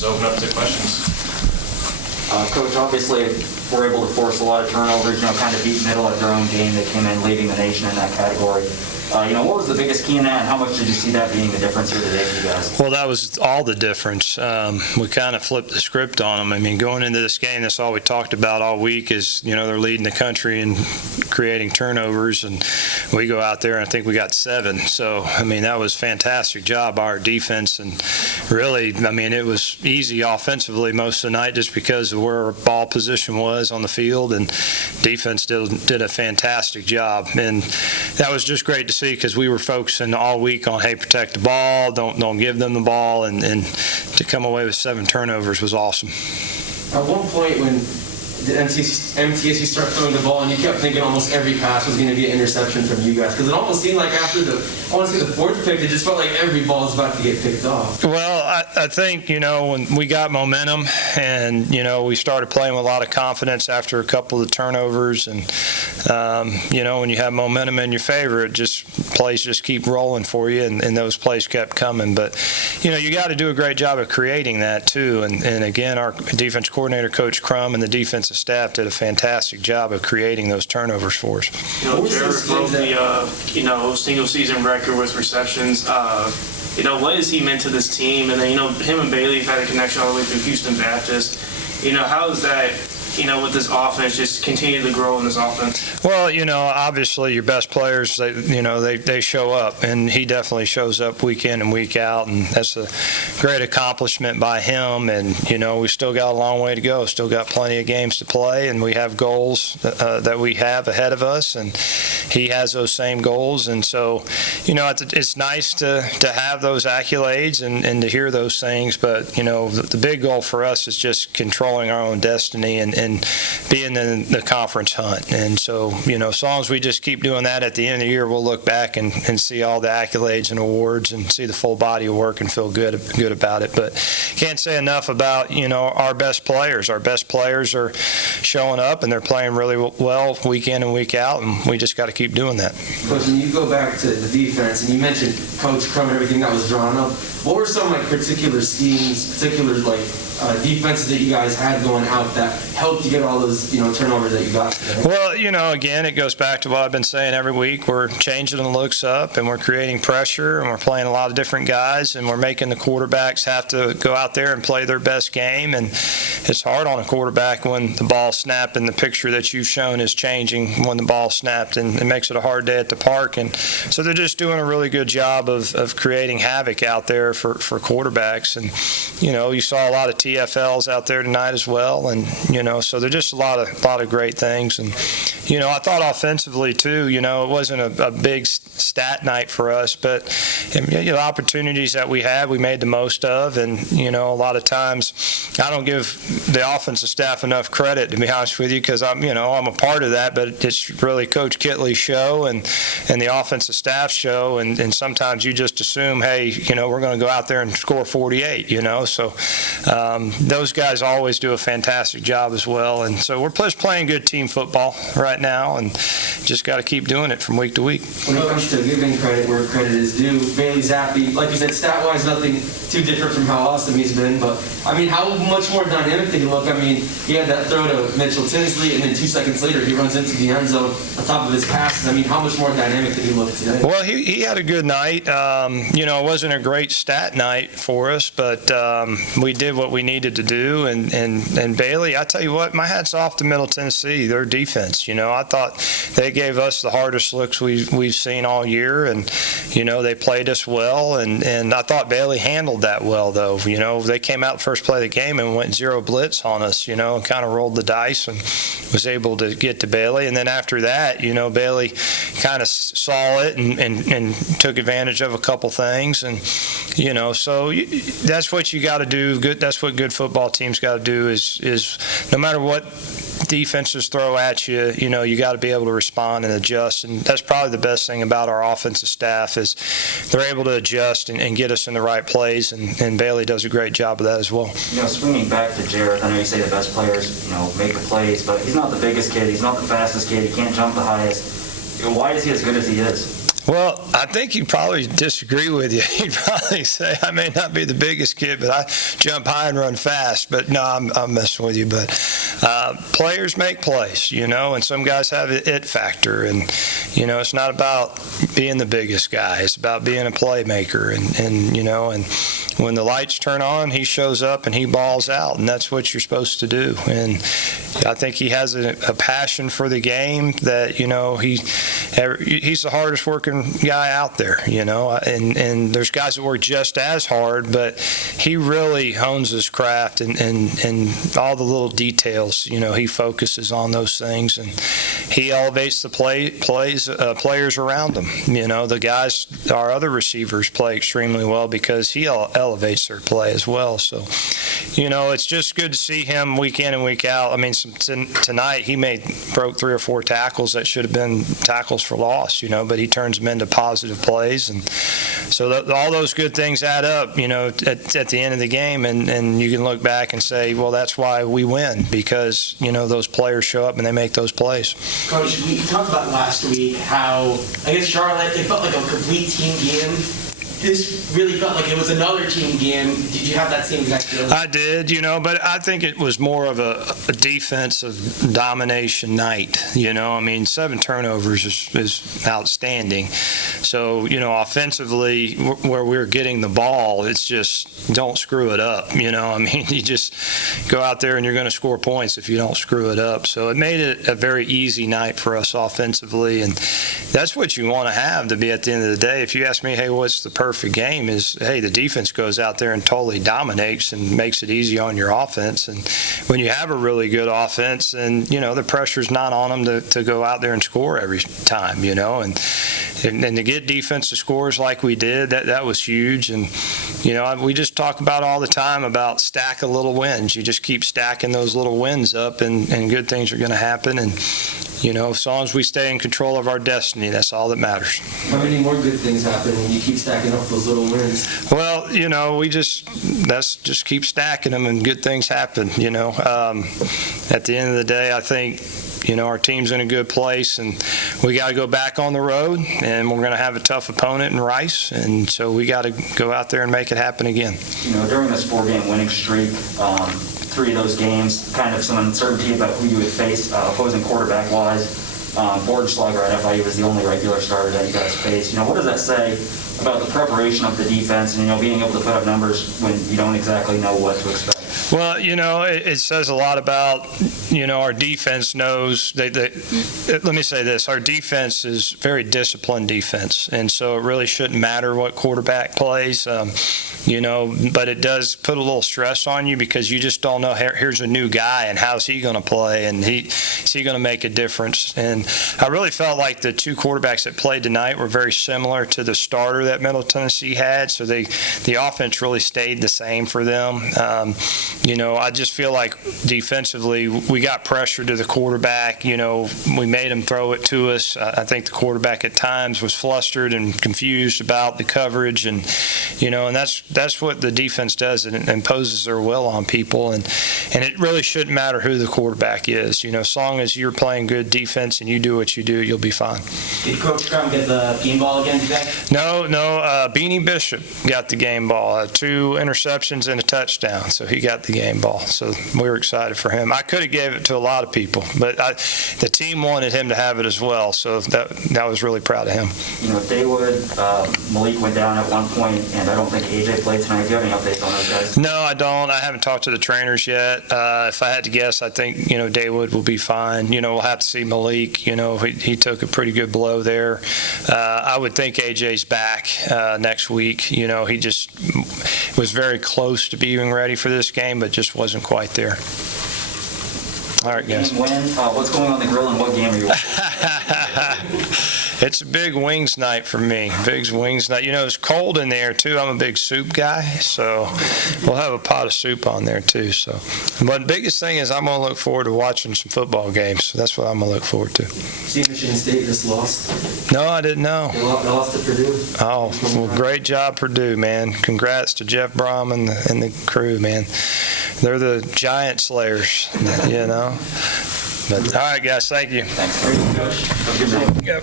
just open up to questions. Coach, obviously we're able to force a lot of turnovers, kind of deep middle of their own game. They came in leading the nation in that category. What was the biggest key in that, and how much did you see that being the difference here today for you guys? Well, that was all the difference. We kind of flipped the script on them. I mean, going into this game, that's all we talked about all week is, they're leading the country in creating turnovers, and we go out there and I think we got 7. So, that was a fantastic job by our defense, and really, it was easy offensively most of the night just because of where our ball position was on the field, and defense did a fantastic job, and that was just great to see because we were focusing all week on, hey, protect the ball, don't give them the ball, and to come away with 7 turnovers was awesome. At one point when the MTSU started throwing the ball and you kept thinking almost every pass was going to be an interception from you guys, because it almost seemed like after the 4th pick, it just felt like every ball was about to get picked off. Well, I think, when we got momentum and, we started playing with a lot of confidence after a couple of turnovers, and, when you have momentum in your favor, plays just keep rolling for you, and those plays kept coming. But, you got to do a great job of creating that too. And again, our defense coordinator, Coach Crum, and the defensive staff did a fantastic job of creating those turnovers for us. Jared broke the, single season record with receptions. What has he meant to this team? And then, him and Bailey have had a connection all the way through Houston Baptist. How is that, with this offense, just continue to grow in this offense? Well, obviously your best players, they show up, and he definitely shows up week in and week out, and that's a great accomplishment by him. And, we still got a long way to go, still got plenty of games to play, and we have goals that we have ahead of us, and he has those same goals. And so, it's nice to have those accolades and to hear those things, but, the big goal for us is just controlling our own destiny and being in the conference hunt. And so, as long as we just keep doing that, at the end of the year, we'll look back and see all the accolades and awards and see the full body of work and feel good about it. But can't say enough about, our best players. Our best players are showing up, and they're playing really well week in and week out, and we just got to keep doing that. Coach, when you go back to the defense, and you mentioned Coach Crum and everything that was drawn up, what were some particular schemes, defenses that you guys had going out that helped you get all those turnovers that you got today? Well, again, it goes back to what I've been saying every week. We're changing the looks up, and we're creating pressure, and we're playing a lot of different guys, and we're making the quarterbacks have to go out there and play their best game. And it's hard on a quarterback when the ball snapped, and the picture that you've shown is changing when the ball snapped, and it makes it a hard day at the park. And so they're just doing a really good job of creating havoc out there for quarterbacks. And you saw a lot of TFLs out there tonight as well, and so they're just a lot of great things. And I thought offensively too, it wasn't a big stat night for us, but the opportunities that we had, we made the most of. And a lot of times I don't give the offensive staff enough credit, to be honest with you, because I'm a part of that, but it's really Coach Kitley's show and the offensive staff show, and sometimes you just assume, hey, we're going to go out there and score 48, so those guys always do a fantastic job as well. And so we're just playing good team football right now, and just got to keep doing it from week to week. When it comes to giving credit where credit is due, Bailey Zappi, like you said, stat-wise, nothing too different from how awesome he's been, but how much more dynamic did he look? He had that throw to Mitchell Tinsley, and then 2 seconds later he runs into the end zone on top of his passes. How much more dynamic did he look today? Well, he had a good night. It wasn't a great stat night for us, but we did what we needed to do. And Bailey, I tell you what, my hat's off to Middle Tennessee, their defense. I thought they gave us the hardest looks we've seen all year, and they played us well, and I thought Bailey handled that well, though. They came out the first play of the game and went 0 blitz on us, and kind of rolled the dice and was able to get to Bailey. And then after that, Bailey kind of saw it and took advantage of a couple things, and so that's what you got to do. That's what good football teams got to do is no matter what defenses throw at you, you got to be able to respond and adjust. And that's probably the best thing about our offensive staff is they're able to adjust and get us in the right plays, and Bailey does a great job of that as well. Swinging back to Jared, I know you say the best players, make the plays, but he's not the biggest kid, he's not the fastest kid, he can't jump the highest. Why is he as good as he is? Well, I think he'd probably disagree with you. He'd probably say I may not be the biggest kid, but I jump high and run fast. But no, I'm messing with you. But players make plays, and some guys have an it factor. And, it's not about being the biggest guy. It's about being a playmaker. And when the lights turn on, he shows up and he balls out. And that's what you're supposed to do. And I think he has a passion for the game that, he's the hardest working guy out there, and there's guys that work just as hard, but he really hones his craft and all the little details, he focuses on those things, and he elevates the players around him. The guys, our other receivers play extremely well because he elevates their play as well. So, it's just good to see him week in and week out. I mean, tonight he broke 3 or 4 tackles that should have been tackles for loss, but he turns them into positive plays. And so all those good things add up, at the end of the game. And you can look back and say, well, that's why we win, because, those players show up and they make those plays. Coach, we talked about last week how, against Charlotte, it felt like a complete team game. This really felt like it was another team game. Did you have that same exact feeling? I did, but I think it was more of a defensive domination night. 7 turnovers is outstanding. So, offensively, where we're getting the ball, it's just don't screw it up. You just go out there and you're going to score points if you don't screw it up. So it made it a very easy night for us offensively, and that's what you want to have to be at the end of the day. If you ask me, hey, what's the perfect game, is, hey, the defense goes out there and totally dominates and makes it easy on your offense. And when you have a really good offense, and the pressure's not on them to go out there and score every time, and to get defensive scores like we did, that was huge. And we just talk about all the time about stack a little wins. You just keep stacking those little wins up, and good things are going to happen. And as long as we stay in control of our destiny, that's all that matters. How many more good things happen when you keep stacking up those little wins? Well, we just keep stacking them, and good things happen. At the end of the day, I think our team's in a good place, and we got to go back on the road, and we're going to have a tough opponent in Rice, and so we got to go out there and make it happen again. During this 4-game winning streak, 3 of those games, kind of some uncertainty about who you would face opposing quarterback-wise. Borgenschlager at FIU was the only regular starter that you guys faced. What does that say about the preparation of the defense and, being able to put up numbers when you don't exactly know what to expect? Well, it says a lot about, our defense knows. Let me say this. Our defense is very disciplined defense, and so it really shouldn't matter what quarterback plays, but it does put a little stress on you because you just don't know, here's a new guy, and how's he going to play, and is he going to make a difference? And I really felt like the 2 quarterbacks that played tonight were very similar to the starter that Middle Tennessee had, so the offense really stayed the same for them. I just feel like defensively we got pressure to the quarterback. We made him throw it to us. I think the quarterback at times was flustered and confused about the coverage, and that's what the defense does. It imposes their will on people, and it really shouldn't matter who the quarterback is. As long as you're playing good defense and you do what you do, you'll be fine. Did Coach Crum get the game ball again today? No. Beanie Bishop got the game ball. 2 interceptions and a touchdown, so he got the game ball. So we were excited for him. I could have gave it to a lot of people, but the team wanted him to have it as well. So that was really proud of him. Daywood, Malik went down at one point, and I don't think AJ played tonight. Do you have any updates on those guys? No, I don't. I haven't talked to the trainers yet. If I had to guess, I think Daywood will be fine. We'll have to see Malik. He took a pretty good blow there. I would think AJ's back next week. He just was very close to being ready for this game, but just wasn't quite there. All right, guys. What's going on in the grill, and what game are you watching? It's a big wings night for me. Big wings night. It's cold in there, too. I'm a big soup guy, so we'll have a pot of soup on there, too. But the biggest thing is I'm going to look forward to watching some football games. So that's what I'm going to look forward to. See, Michigan State just lost. No, I didn't know. They lost to Purdue. Oh, well, great job, Purdue, man. Congrats to Jeff Brom and the crew, man. They're the giant slayers, But all right, guys, thank you. Thanks. Yep.